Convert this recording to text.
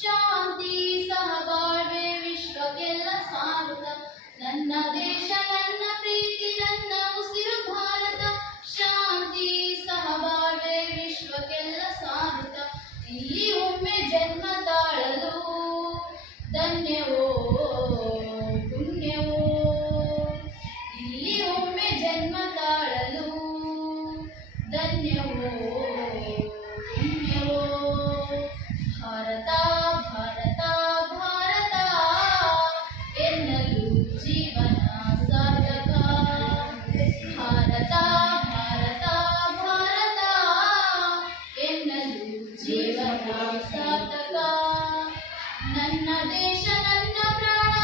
ಶಾಂತಿ ಸಹಬಾಳ್ವೆ ವಿಶ್ವಕ್ಕೆಲ್ಲ ಸಾರುತ್ತ. ನನ್ನ ದೇಶ ನನ್ನ ಪ್ರೀತಿ ನನ್ನ ಉಸಿರು ಭಾರತ. ಶಾಂತಿ ಸಹಬಾಳ್ವೆ ವಿಶ್ವಕ್ಕೆಲ್ಲ ಸಾರುತ್ತ. ಇಲ್ಲಿ ಒಮ್ಮೆ ಜನ್ಮ ತಾಳಲು ಧನ್ಯವೋ ಪುಣ್ಯವೋ. ಇಲ್ಲಿ ಒಮ್ಮೆ ಜನ್ಮ ತಾಳಲು ಧನ್ಯವೋ ಪುಣ್ಯವೋ. ಭಾರತ ಭಾರತ ಭಾರತ ಎನ್ನಲು ಜೀವನ ಸಾರ್ಥಕ. ಭಾರತ ಭಾರತ ಭಾರತ ಎನ್ನಲು ಜೀವನ ಸಾರ್ಥಕ. ನನ್ನ ದೇಶ ನನ್ನ ಪ್ರಾಣ